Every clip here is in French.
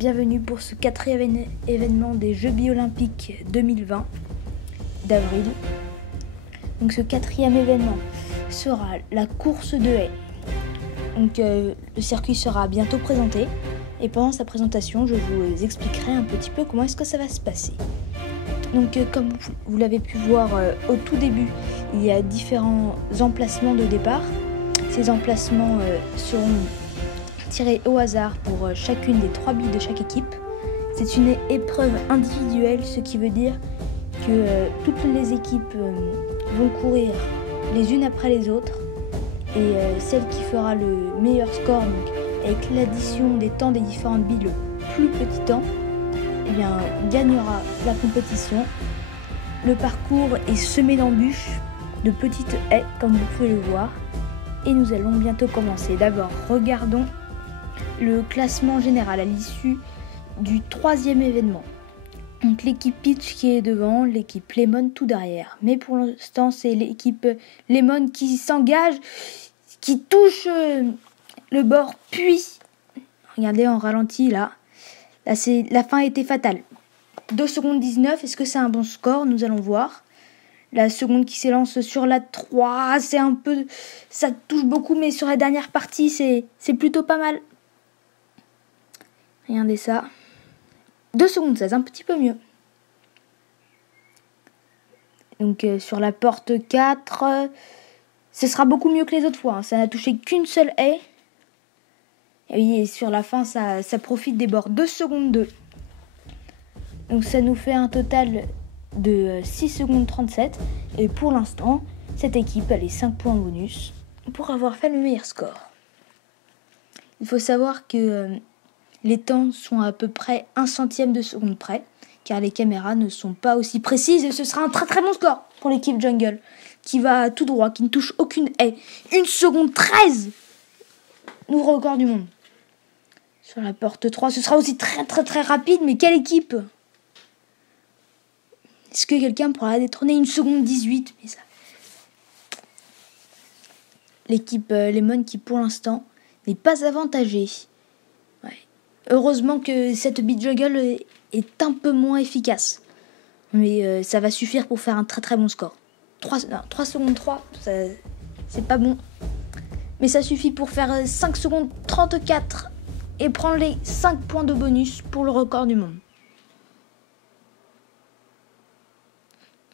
bienvenue pour ce quatrième événement des Jeux Biolympiques 2020 d'avril. Donc ce quatrième événement sera la course de haies. Donc le circuit sera bientôt présenté et pendant sa présentation je vous expliquerai un petit peu comment est-ce que ça va se passer. Donc comme vous l'avez pu voir au tout début, il y a différents emplacements de départ. Ces emplacements seront tirés au hasard pour chacune des 3 billes de chaque équipe. C'est une épreuve individuelle, ce qui veut dire que toutes les équipes vont courir les unes après les autres et celle qui fera le meilleur score, donc avec l'addition des temps des différentes billes, le plus petit temps, eh bien, gagnera la compétition. Le parcours est semé d'embûches, de petites haies comme vous pouvez le voir, et nous allons bientôt commencer. D'abord, regardons le classement général à l'issue du 3e événement. Donc l'équipe Peach qui est devant, l'équipe Lemon tout derrière. Mais pour l'instant, c'est l'équipe Lemon qui s'engage, qui touche le bord, puis regardez en ralenti là. Là, la fin a été fatale. 2 secondes 19, est-ce que c'est un bon score? Nous allons voir. La seconde qui s'élance sur la 3, c'est un peu, ça touche beaucoup, mais sur la dernière partie, c'est plutôt pas mal. Regardez ça. 2 secondes 16, un petit peu mieux. Donc sur la porte 4, ce sera beaucoup mieux que les autres fois. Hein. Ça n'a touché qu'une seule haie. Et oui, sur la fin, ça profite des bords. 2 secondes 2. Donc ça nous fait un total de 6 secondes 37. Et pour l'instant, cette équipe a les 5 points bonus pour avoir fait le meilleur score. Il faut savoir que les temps sont à peu près 1 centième de seconde près, car les caméras ne sont pas aussi précises et ce sera un très très bon score pour l'équipe Jungle, qui va tout droit, qui ne touche aucune haie. 1 seconde 13, nouveau record du monde. Sur la porte 3, ce sera aussi très très très rapide, mais quelle équipe! Est-ce que quelqu'un pourra détrôner 1 seconde 18? Mais ça... L'équipe Lemon qui pour l'instant n'est pas avantagée. Ouais. Heureusement que cette beat juggle est un peu moins efficace. Mais ça va suffire pour faire un très très bon score. 3 secondes 3, c'est pas bon. Mais ça suffit pour faire 5 secondes 34 et prendre les 5 points de bonus pour le record du monde.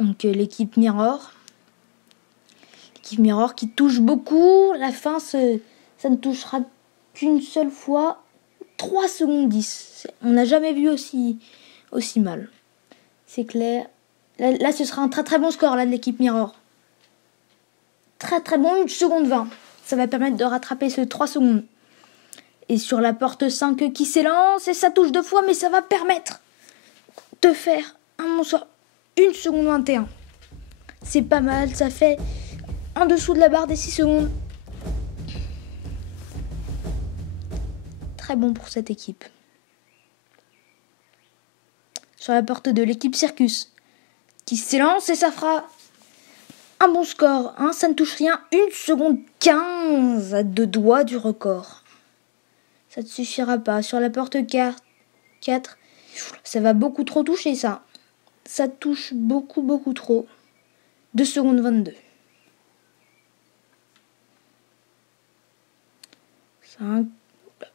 Donc l'équipe Mirror. L'équipe Mirror qui touche beaucoup. La fin, ça ne touchera qu'une seule fois. 3 secondes 10. On n'a jamais vu aussi mal. C'est clair. Là, ce sera un très très bon score là, de l'équipe Mirror. Très très bon, 1 seconde 20. Ça va permettre de rattraper ce 3 secondes. Et sur la porte 5 qui s'élance, et ça touche 2 fois, mais ça va permettre de faire un bon score. 1 seconde 21. C'est pas mal, ça fait en dessous de la barre des 6 secondes. Très bon pour cette équipe. Sur la porte de l'équipe Circus qui s'élance et ça fera un bon score. Hein, ça ne touche rien. 1 seconde 15 à 2 doigts du record. Ça ne suffira pas. Sur la porte 4, ça va beaucoup trop toucher ça. Ça touche beaucoup trop. 2 secondes 22.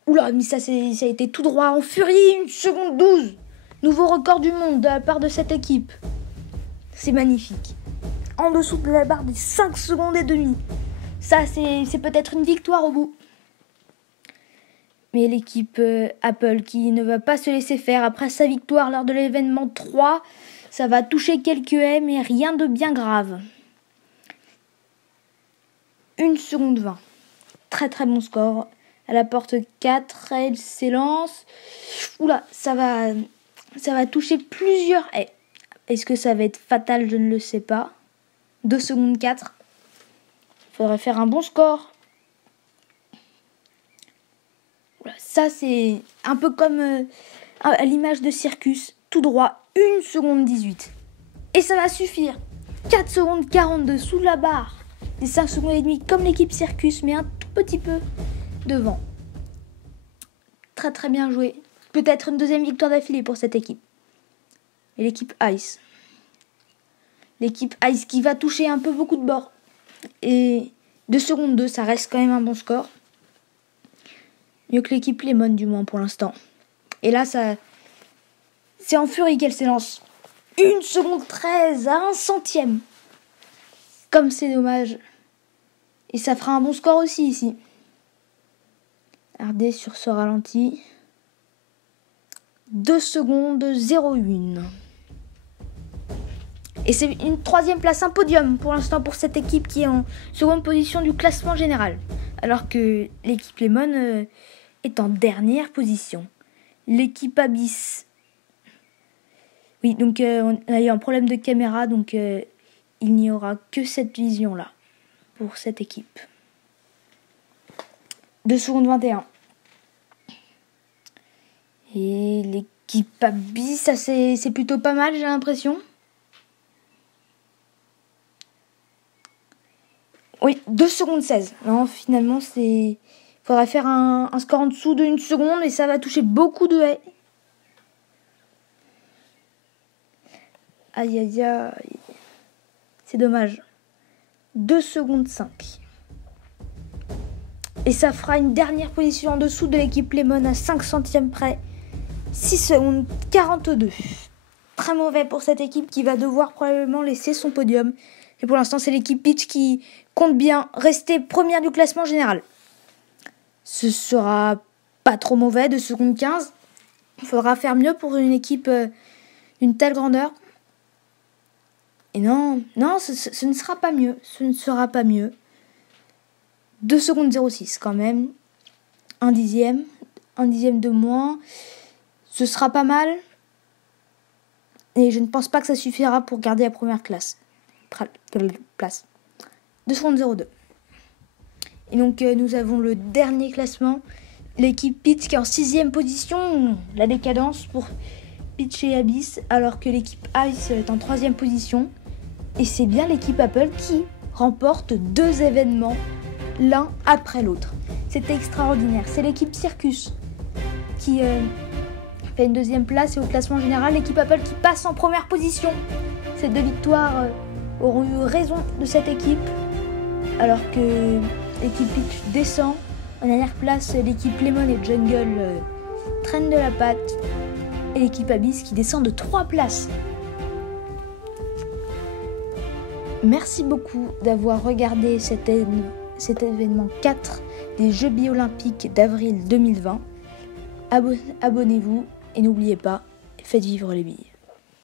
Oula, mais ça a été tout droit en furie. 1 seconde 12. Nouveau record du monde de la part de cette équipe. C'est magnifique. En dessous de la barre des 5 secondes et demie. Ça, c'est peut-être une victoire au bout. Mais l'équipe Apple qui ne va pas se laisser faire après sa victoire lors de l'événement 3, ça va toucher quelques haies, mais rien de bien grave. 1 seconde 20. Très très bon score. À la porte 4, elle s'élance. Oula, ça va toucher plusieurs haies. Est-ce que ça va être fatal? Je ne le sais pas. 2 secondes 4. Il faudrait faire un bon score. Oula, ça, c'est un peu comme à l'image de Circus. Tout droit, 1 seconde 18. Et ça va suffire. 4 secondes 42 sous la barre. Des 5 secondes et demie comme l'équipe Circus, mais un tout petit peu devant. Très très bien joué. peut-être une deuxième victoire d'affilée pour cette équipe. Et l'équipe Ice. L'équipe Ice qui va toucher un peu beaucoup de bords. Et 2 secondes 2, ça reste quand même un bon score. Mieux que l'équipe Lemon du moins pour l'instant. Et là, c'est en furie qu'elle s'élance. 1 seconde 13 à 1 centième. Comme c'est dommage. Et ça fera un bon score aussi ici. Regardez sur ce ralenti. 2 secondes 0,1. Et c'est une 3e place, un podium pour l'instant pour cette équipe qui est en seconde position du classement général. Alors que l'équipe Lemon est en dernière position. L'équipe Abyss. Oui, donc on a eu un problème de caméra, donc il n'y aura que cette vision-là pour cette équipe. 2 secondes 21. Et l'équipe Abyss, ça c'est plutôt pas mal, j'ai l'impression. Oui, 2 secondes 16. Non, finalement, il faudra faire un score en dessous de 1 seconde et ça va toucher beaucoup de haies. Aïe, aïe, aïe. C'est dommage. 2 secondes 5. Et ça fera une dernière position en dessous de l'équipe Lemon à 5 centièmes près. 6 secondes 42. Très mauvais pour cette équipe qui va devoir probablement laisser son podium. Et pour l'instant, c'est l'équipe Peach qui compte bien rester première du classement général. Ce sera pas trop mauvais, 2 secondes 15. Il faudra faire mieux pour une équipe d'une telle grandeur. Et non, ce ne sera pas mieux. Ce ne sera pas mieux. 2 secondes 06 quand même. 1 dixième. 1 dixième de moins. Ce sera pas mal. Et je ne pense pas que ça suffira pour garder la première place. 2 secondes 02. Et donc nous avons le dernier classement. L'équipe Peach qui est en 6e position. La décadence pour Peach et Abyss. Alors que l'équipe Ice est en 3e position. Et c'est bien l'équipe Apple qui remporte 2 événements l'un après l'autre. C'était extraordinaire. C'est l'équipe Circus qui fait une 2e place. Et au classement général, l'équipe Apple qui passe en première position. Ces 2 victoires auront eu raison de cette équipe. Alors que l'équipe Peach descend. En dernière place, l'équipe Lemon et Jungle traînent de la patte. Et l'équipe Abyss qui descend de 3 places. Merci beaucoup d'avoir regardé cet événement 4 des Jeux Bi-Olympiques d'avril 2020. Abonnez-vous et n'oubliez pas, faites vivre les billes.